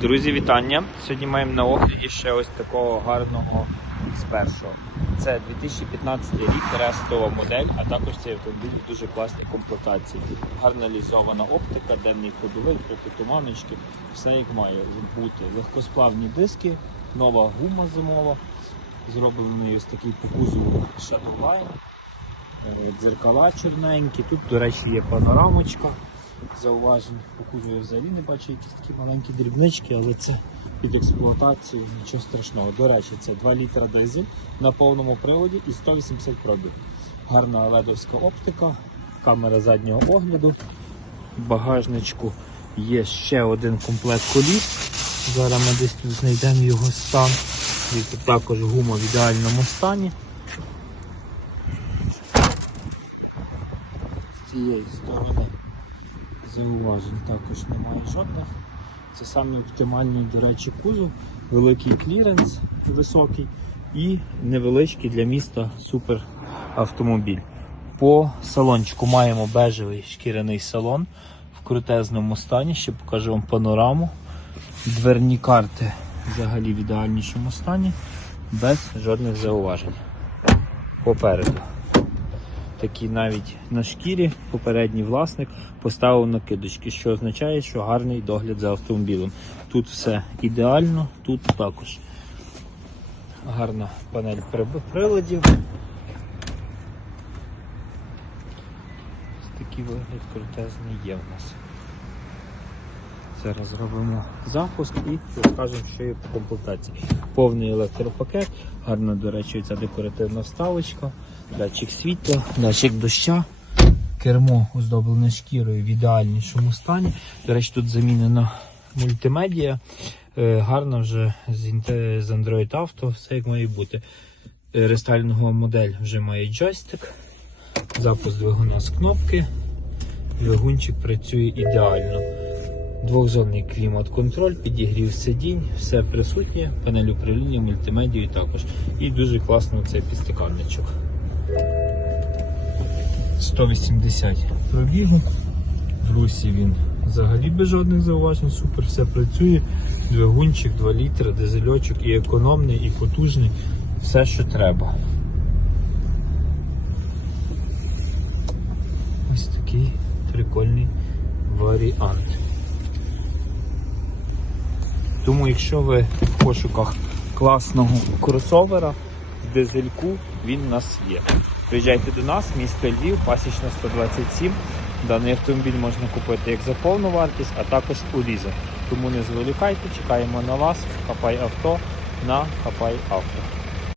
Друзі, вітання! Сьогодні маємо на огляді ще ось такого гарного X1. Це 2015 рік, рестова модель, а також цей автомобіль в дуже класній комплектації. Гарна лізована оптика, денний ходовий, протитуманочки, все як має бути. Легкосплавні диски, нова гума зимова, зроблений ось такий по кузову Е, дзеркала чорненькі. Тут, до речі, є панорамочка зауважень. По взагалі не бачу якісь такі маленькі дрібнички, але це під експлуатацію нічого страшного. До речі, це 2 літра дизель на повному приводі і 180 пробіг. Гарна ледовська оптика, камера заднього огляду. В багажничку є ще один комплект коліс. Зараз ми десь тут знайдемо його стан. І тут також гума в ідеальному стані. З цієї сторони зауважень також немає жодних. Це саме оптимальний, до речі, кузов, великий кліренс високий і невеличкий для міста суперавтомобіль. По салончику маємо бежевий шкіряний салон в крутезному стані. Ще покажу вам панораму. Дверні карти взагалі в ідеальнішому стані, без жодних зауважень. Попереду такі навіть на шкірі попередній власник поставив накидочки, що означає, що гарний догляд за автомобілем. Тут все ідеально, тут також гарна панель приладів. Ось такий вигляд крутезний є в нас. Зараз зробимо запуск і розкажемо, що є по комплектації. Повний електропакет, гарна, до речі, ця декоративна вставочка, датчик світла, датчик доща, кермо оздоблене шкірою в ідеальнішому стані. До речі, тут замінена мультимедія. Е, Гарно вже з Android Auto, все як має бути. Е, Рестайлінгова модель вже має джойстик, запуск двигуна з кнопки. Двигунчик працює ідеально. Двохзонний клімат-контроль, підігрів сидінь, все присутнє, панель управління, мультимедію також. І дуже класно цей підстаканничок. 180 пробігу. В русі він взагалі без жодних зауважень, супер, все працює. Двигунчик 2 літри, дизельочок і економний, і потужний. Все, що треба. Ось такий прикольний варіант. Тому, якщо ви в пошуках класного кросовера в дизельку, він у нас є. Приїжджайте до нас, місто Львів, пасічна 127. Даний автомобіль можна купити як за повну вартість, а також у лізер. Тому не зволікайте, чекаємо на вас. Хапай авто на Хапай авто.